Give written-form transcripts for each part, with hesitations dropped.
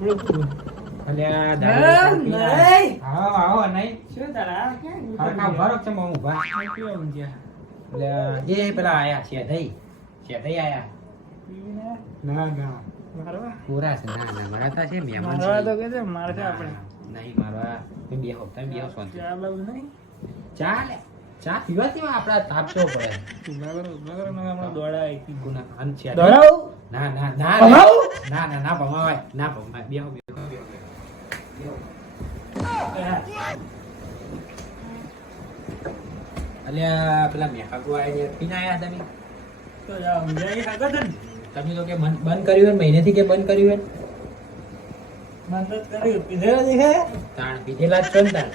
અલ્યા નહીં. આવો નહીં શું તારા હરખા ભરો છે મો ઉભા અલ્યા એ પેલા આયા છે થઈ આયા ના પૂરા છે ના મરાતા છે મહેમાન છે નહીં મારવા તમે બેહો શાંતિ ચા લે ચા પીવાથી આપડા તાપતો પડે ગુના ખાન છે ના ભમાવાય બેહો અલ્યા પેલા મેહાગો આયા પીને આયા તમે તો કે બંધ કર્યું ને મહિનેથી કે બંધ કર્યું તાણ પીધેલા જ છો ને તાણ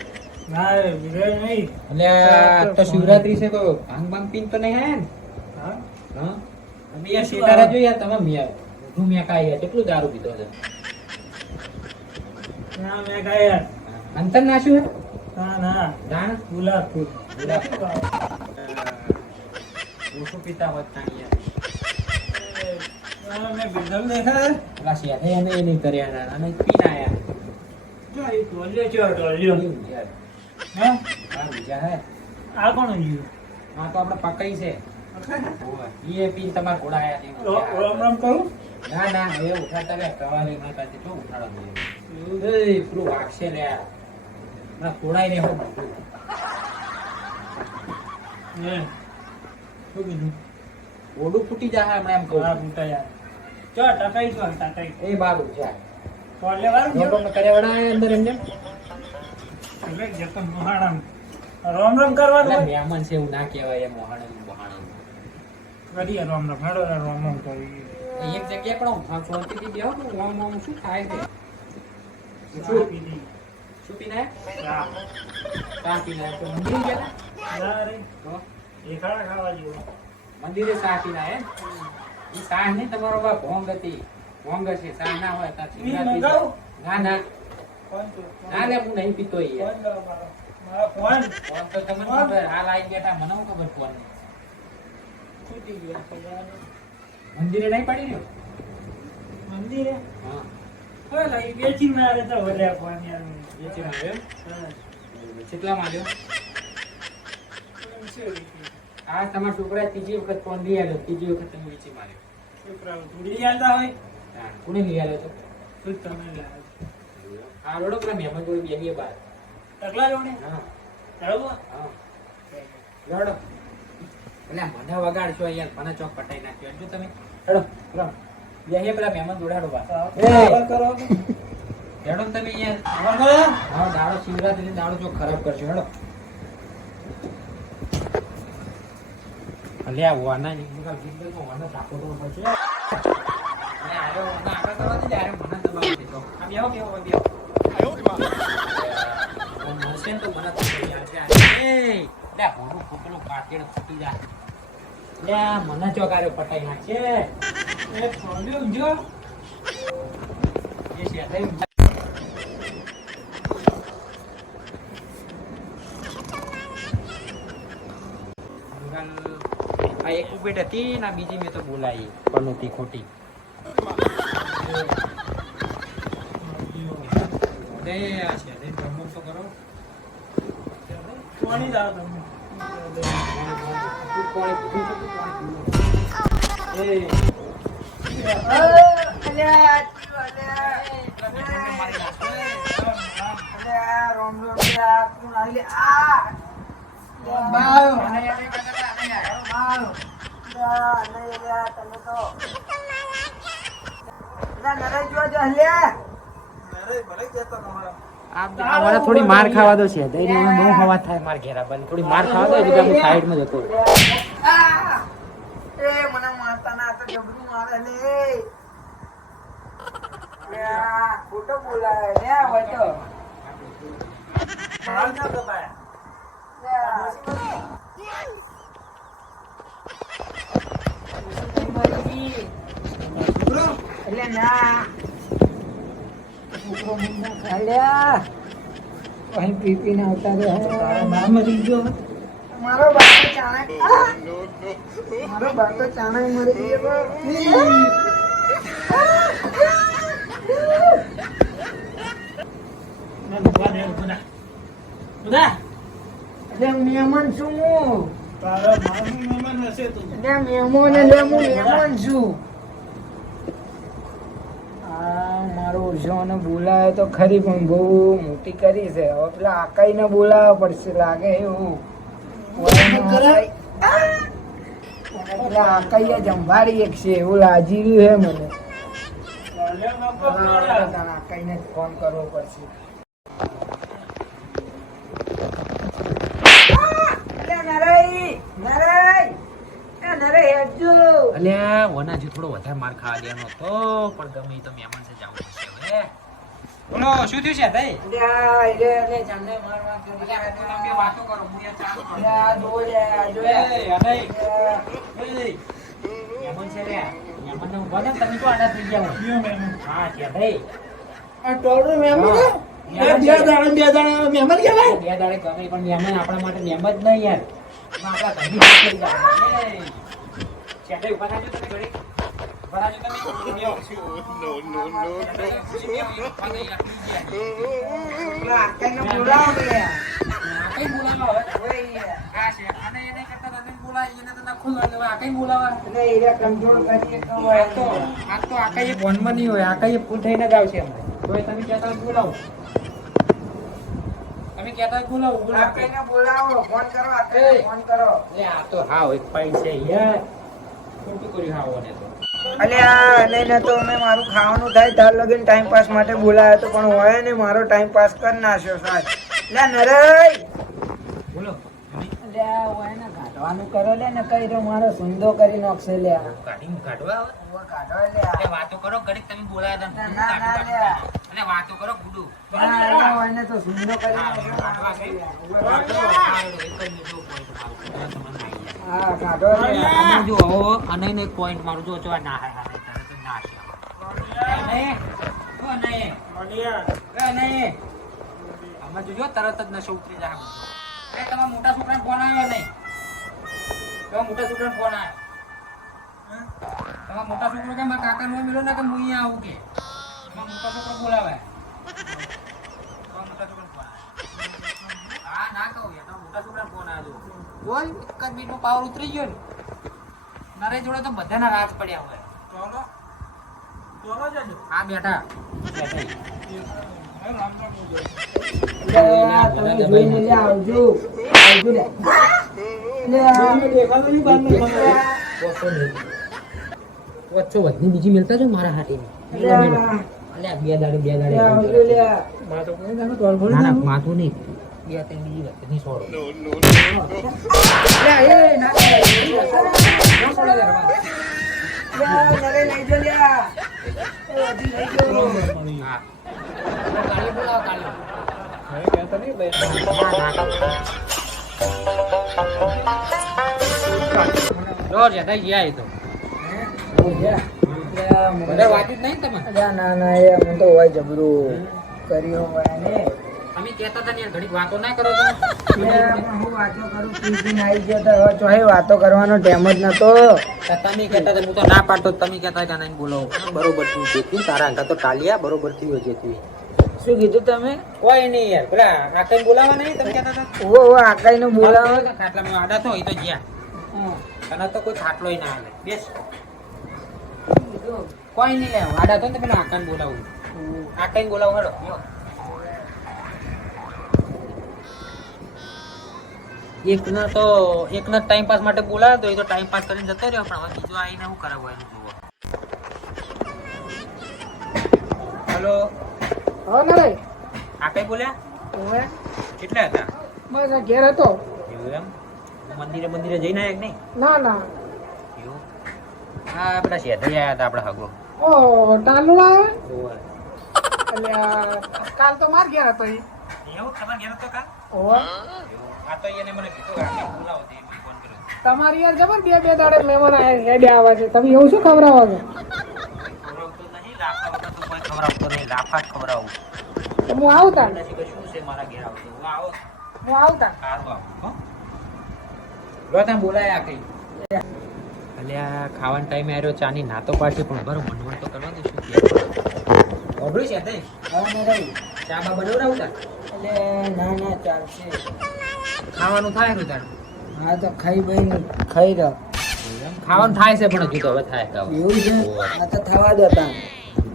અલ્યા તો શિવરાત્રી છે કોઈ ભાંગ ભાંગ પીન તો નહીં હે ને હા અમે યાર શેકારા જો યાર તમે હું મેકા કેટલું દારૂ પીધો છે અંતર નાખ્યું દાણ ગુલાબ ઓછું પીતા હોત તાણ યાર પેલા શેઠે એને એ નહીં કર્યા અને પીને આયા હા તો આપણે પકઈ છે એ પીને તમારે ઘોડાયા ના એ ઉઠાડતા રે કવાલી માતા છે તો ઉઠાડો પેલું વાગશે લે ના ઘોડાય ને શું કીધું ઓડું ફૂટી જાય હમણાં એમ કહું એ બારું છે કર્યા વડા અંદર એમને રામ રામ કરવાનું મહેમાન છે એવું ના કહેવાય મોહાણું કરીએ રામ રામ હેડો રામ રામ કરી એક જગ્યાએ પણ શાંતિથી બેહો તો રામ શું થાય છે શું પીને ચા પીને તો મંદિર ગયા ના રે એ ખાડા ખાવા જેવો મંદિરે ચા પીને એ ચા નહીં તમારો બાપ ભોંગ હતી ભોંગ છે ચા ના હોય ના ના લે હું નહીં પીતો ફોન તો તમને ખબર હાલ આવી ગયા મને હું ખબર ફોન મંદિરે નહીં પડી રહ્યો મંદિરે હા વેચી મારે તો વધ્યા ફોન યાર વેચી માર્યો કેટલા માર્યો આ તમારા છોકરા ત્રીજી વખત ફોન લઈ આવ્યો ત્રીજી વખત તમે વેચી માર્યો છોકરાઓ થોડી ચાલતા હોય કોને લઈ આવ્યો તો શું તમે લાવ્યો આ રોડો પેલા મહેમાન જોડે બેહીએ બાર ટકલા જોડે હા ચાલો હા રોડો એટલે મને વગાડશો યાર મને ચોક પટાઈ નાખ્યો જો તમે હેડો હેડો બેહીએ પેલા મહેમાન જોડે હેડો બાર કરો હેડો તમે યાર હા દાડો શિવરાત્રી દાડો ચોક ખરાબ કરશો હેડો અલ્યા વાના ની મુકા જિંદગીમાં વાના તાકો તો પડશે અને આયો વાના આગળ કરવા દે યાર મને દબાવ દેતો આ બેહો આયો કે માં મનસેન તો મને તો યાર કે એ લે હોરું ફૂટલો કાટેડ ફૂટી જાય લે મને ચોકારે પટાઈ નાખે એ છોડ્યો જો એ છે થઈ આ એક ઉપેટ હતી ના બીજી મેં તો બોલાવી પણ હતી ખોટી તો કરો કોની દાવ તમે અમારે થોડી માર ખાવા દો છે બહુ હવા થાય માર ઘેરા બંધ થોડી માર ખાવા દો એટલે હું સાઈડ માં જતો મને મારતા ના તો જબરું મારે ને ખોટો બોલાય ને હોય તો હાલ ના દબાય એટલે ના છોકરો મુંડા ખાલ્યા અહીં પીપી ને આવતા રહે નામ મરી ગયો મારો બાપ તો ચાણા મરી ગયો અરે મહેમાન છું હું. તારા મારું મહેમાન હશે તું. અરે મહેમાન એટલે હું મહેમાન છું. આ મારો ઉર્જાને બોલાવે તો ખરી પણ બહુ મોટી કરી છે. હવે પેલા આકાઈને બોલાવવા પડશે લાગે એવું. પેલા આકાઈએ જંભારી એક છે એવું લાગી રહ્યું છે મને. આકાઈને ફોન કરવો પડશે. અલ્યા વનાજી થોડો વધારે માર ખાવા દેવાનો તો પણ ગમે ઈ તો મહેમાન છે જાવું પડશે હવે. બોલો શું થયું છે ભાઈ? તમે વાતો કરો હું એ ચાલુ કરું. મહેમાન છે રે મહેમાનને ઊભા ને તમે તો આડા થઈ જાવ. હા છે ભાઈ. બે દાડે મહેમાન કહેવાય. બે દાડે ગમે પણ મહેમાન આપણા માટે મહેમાન જ નહીં યાર. એમાં આપણા ઘરની વાત કરી જવાનું. ચેટે ઊભા થાજો તમે ઘડી. ઊભા થાજો તમે. આકાઈને બોલાવો ને. કઈ બોલાવો હવે? આ છે અને એને કરતા તમે બોલાય એને તો ના ખુલ્લા હવે આ કઈ બોલાવા? એટલે એરિયા કંટ્રોલ કરીએ તો આ તો આકાઈએ ફોનમાં નહીં હોય આકાઈએ ફૂલ થઈને જ આવશે હમણાં. તોય તમે કહેતા હોય બોલાવો. તમે કહેતા હોય બોલાવો બોલાવો. આકાઈને બોલાવો. ફોન કરો. આકાઈને ફોન કરો. લે આ તો હાવ એક પાઈ છે યાર. ખોટું કર્યું હાવ ને તો. અલ્યા અને તો મેં મારું ખાવાનું થાય તાર લગીને ટાઈમ પાસ માટે બોલાયો તો પણ હોય ને મારો ટાઈમ પાસ કરી નાખ્યો સાહેબ. લે નરઈ બોલો. અલ્યા હોય ને કાઢવાનું કરો લે ને કઈ તો મારો સુંદો કરી નાખશે લે. કાઢીને કાઢવા આવે? કાઢવા લે. એ વાતો કરો ઘડીક તમે બોલાયા હતા ના, ના, લે. અને વાતો કરો ગુડુ. ના, હોય ને તો સુંદો કરી નાખશે. હા કાઢવા લે. અને જો અને એક પોઈન્ટ મારું જો ચવા ના હાય હાય તરત જ ના છે. નહીં ઓ નહીં એ નહીં આમાં જોજો તરત જ નશો ઉતરી જાય. એ તમારા મોટા છોકરાને ફોન આવ્યો નહીં? તમારા મોટા છોકરાને ફોન આવ્યો? તમારા મોટા છોકરો કે મારા કાકા નો મિલો ને કે હું અહીંયા આવું કે તમારા મોટા છોકરો બોલાવે. તમારા મોટા છોકરાને ફોન આવ્યો? હા ના કહું યાર તમારા મોટા છોકરાને ફોન આવ્યો. બોલ એક જ મિનિટનો પાવર ઉતરી ગયો ને. નરે જોડે તો બધાના રાજ પડ્યા હોય. હા બેઠા તમે જોઈને લે આવજો. આવજો લે. વચ્ચો વધની બીજી મિલતા જો મારા હાથેની. અલ્યા બે દાડે આવજો લે. ના ના માથું નહીં બે ત્રણ બીજી વધની છોડો. નરે લઈ જો લે. લઈ જો. હા કાલે બોલાવો કાલે. રોજ થઈ ગયા એ તો બધા વાંચ્યું જ નહીં તમે? ના ના એ મને તો હોય જબરું કર્યું હોય ને. અમે કહેતા હતા ને યાર ઘડીક વાતો ના કરો તમે. હું વાતો કરું પીપીને આવી ગયો તો હવે ચોહે વાતો કરવાનો ટાઈમ જ નતો. તમે કહેતા હતા હું તો ના પાડતો તમે કહેતા હતા નહીં બોલાવો. બરોબર તું જેથી તારા અંકા તો ટાલિયા બરોબર થયું જેથી. શું કીધું તમે? કોઈ નહીં યાર પેલા આકાઈ બોલાવા નહીં તમે કહેતા હતા? ઓ આકાઈને બોલાવો. ખાટલામાં આડા તો એ તો જ્યાં તને તો કોઈ ખાટલો ના આવે. બેસ કોઈ નહીં લે આડા તો ને પેલા આકાને બોલાવું. આકાઈને બોલાવું હેડો. એકના ટાઈમ પાસ માટે બોલાવ્યો તો એ તો ટાઈમ પાસ કરીને જતો રહ્યો પણ હવે બીજો આવીને શું કરાવવું એનું જુઓ. હેલો હો નરે આ કઈ બોલ્યા? ઓએ કેટલા હતા? બસ આ ઘેર હતો. એવું એમ મંદિરે જઈને આવ્યા કે નહીં? ના ના એવું હા પેલા શેઠી આવ્યા હતા આપણા હગો. ઓ ટાલું આવે એટલે કાલ તો માર ઘેર હતો ઈ. એવું તમારે ઘેર હતો કાલ? ઓવે આ તો એને મને કીધું કે બોલાવો તે મેં ફોન કર્યો. તમારી યાર જબર બે દાડે મહેમાન હેડે આવે છે. તમે એવું શું ખવડાવો છો? ખવડાવતો નહીં લાફા વગર તો કોઈ ખવડાવતો નહીં. લાફા જ ખવડાવું. તો હું આવતા નથી કે શું છે મારા ઘેર આવતો હું આવો હું આવતા સારું આવો હો લો તમે બોલાયા કઈ અલ્યા ખાવાનો ટાઈમે આવ્યો ચાની ના તો પાડશે પણ બરો મનવણ તો કરવા દે શું કે ઓબળી છે તે હા નરાઈ ચા બા બનાવરાવું તાર એટલે ના ના ચાલશે ખાવાનું થાય રું તાર હા તો ખાઈ બઈ ખાઈ રહ્યો ખાવાનું થાય છે પણ હજુ તો હવે થાય તો એવું છે આ તો થવા દો તા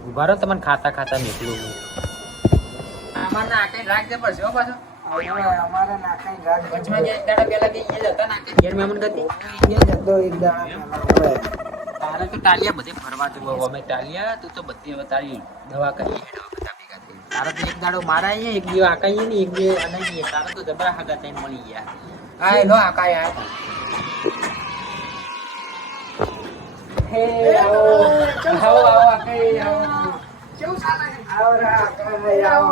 ઉભા રહો તમને ખાતા ખાતા નીકળું આમાં ના કઈ રાખજે પડશે હો પાછો અમારે નાખાઈ રાત વચમાં જે દાડા પેલા કે એ જતા ના કે ઘેર મહેમાન ગતિ એ જતો એક દાડા તારે તો ટાલિયા બધે ફરવા જવું અમે ટાલિયા તું તો બધી હવે તારી દવા કરીએ હેડો બધા ભેગા થઈ તારે તો એક દાડો મારા અહીંયા એક દિવસ આકાઈએ ને એક દિવસ અનાઈએ તારે તો જબરા હાગા થઈને મળી ગયા હા લો આકાય આ હે આવો આવો આવો આકાય આવો કેવું ચાલે આવો રા આકાઈ આવો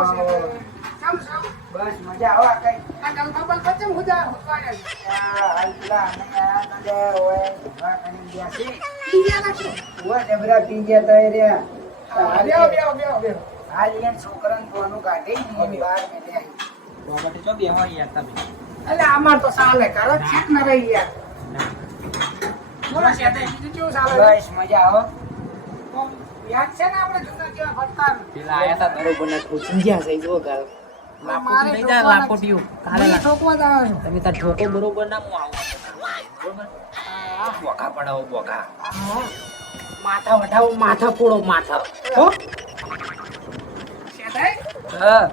કેમ છો બસ મજા આવો આકાઈ આ ગમ ખબર પચમ હુજા હુવાય અલ્લા ને આ દે ઓય વા કરી ગયા છે પીયા નાખો ઓય જબરા પી ગયા તય રે બેઓ હાલ યે છોકરાને કોનું કાઢી ને બહાર મેલે આવી બાબા તો બેહવા યાર તમે એટલે અમાર તો સાલે કાળ છેક ન રહી યાર બોલો છે તે કેવું ચાલે બસ મજા આવો યાદ છે ને આપણે જૂના કેવા ફટકાર પેલા આયા તા બરોબર ના ખુશિયા છે જો ગાલ લાપોટી લઈ જા લાપોટીઓ કાલે ઠોકવા જ આવે તમે તાર ઠોકો બરોબર ના હું આવું બરોબર આ બોકા પડાવો બોકા માથા વઢાવો માથા ફોડો માથા હો શેઠાઈ હા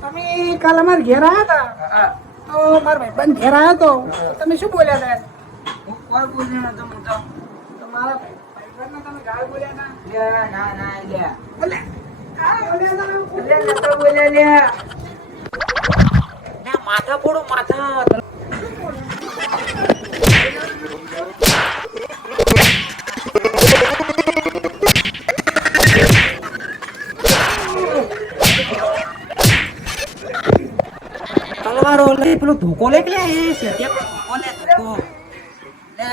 તમે કાલ અમાર ઘેર આવ્યા હતા તો મારા ભાઈબંધ ઘેર આવ્યો તો તમે શું બોલ્યા હતા હું કોઈ બોલ્યો નતો હું તો મારા ભાઈબંધને તમે ગાળ બોલ્યા હતા ના ના લે બોલે ગાળ બોલ્યા હતા એટલે નતો બોલ્યા લે ના માથા ફોડો માથા તલવારો લે પેલો ધોકો લે કે એ છે તે ધોકો લે ધોકો લે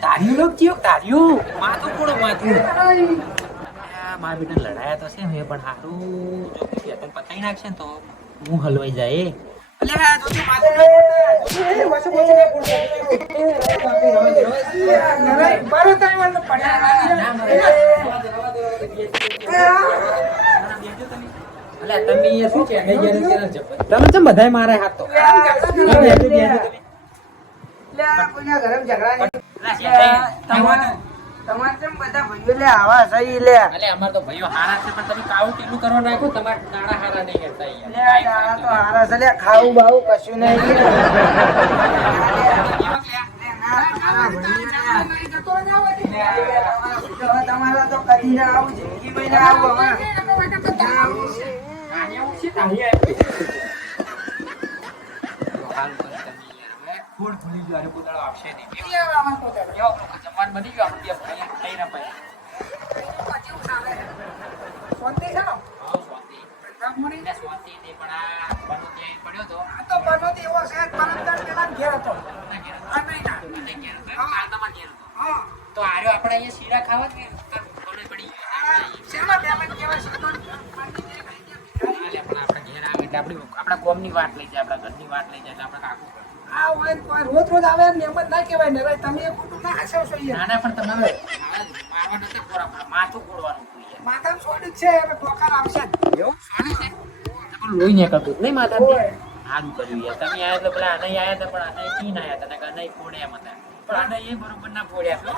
તારીઓ લોક ચિયો તારીઓ માથું ફોડો માથું મારા બેટા લડાયા તો છે મેં પણ હારું જો કે તને પતાઈ નાખશે ને તો હું હલવાઈ જાય અલે આ જો તું માથું મારો ટાઈમ અલે તમે એ શું છે ગઈ ગયા તમે કેમ બધાય મારે હાથ તો તમારે કેમ બધા ભાઈઓ લે આવા સહી લે અલે અમાર તો ભાઈઓ હારા છે પણ તમે કાઉન્ટ એટલું કરવા નાખો તમાર નાણા હારા નહીં કરતા લે દાડા તો હારા છે લે ખાવું બાવું કશું નહીં તમારા તો કદી ના આવું જિંદગી માં ના આવું ફૂડ ભૂલી ગયો અરે પોતાળો આવશે નહીં જમવાનું બની ગયું આપણે ત્યાં થઈ ના પાય શાંતિ છે ને હા સ્વાતિ ને સ્વાતિ ને પણ આ બનો ત્યાં પડ્યો તો આ તો બનો તો એવો છે પરમદાર પેલા ઘેર હતો ના ઘેર આ નહીં ના ઘેર કાલ તમાર ઘેર હતો હા તો આર્યો આપણે અહીંયા શીરા ખાવા જ કોને પડી શેમાં પેમેન્ટ કેવાય છે આપણા ઘેર આવે એટલે આપણા કોમની વાત લઈ જાય આપણા ઘરની વાત લઈ જાય એટલે આપણે કાકું આ હોય કોઈ રોજ રોજ આવે મહેમાન ના કહેવાય ને તમે એ ખોટું ના હસાવશો યાર ના ના પણ તમારે મારવા નથી ખોરા માથું ફોડવાનું હતું માથામાં સોડી છે હવે ટોકાર આવશે એવું સોડી છે પણ લોહી નીકળતું નહીં માથા સારું કર્યું યાર તમે આયા તો પેલા આને આયા હતા પણ આને કી ના આયા હતા આને ફોડે એમ હતા પણ આને એ બરોબર ના ફોડ્યા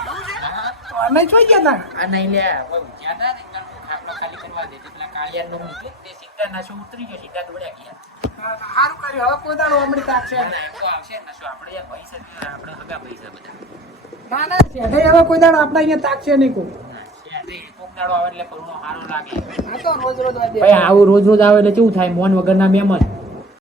તો અમે જોઈ ગયા હતા આ નહીં લે કોઈ જ્યાદા ને ખાપલા ખાલી કરવા દે પેલા કાળિયા નો નીકળે તે સીધા નશો ઉતરી ગયો સીધા દોડ્યા ગયા સારું કર્યું હવે કોઈ દાડો અમૃત આપશે ના ના એમ તો આવશે નશો આપણે યાર પૈસા આપણે હગા પૈસા બધા ના ના શેઠે હવે કોઈ દાડો આપણે અહીંયા તાકશે નહીં કોઈ કોક દાડો આવે એટલે કરુણો સારો લાગે આ તો રોજ રોજ ભાઈ આવું રોજ રોજ આવે એટલે કેવું થાય મોન વગરના મહેમાન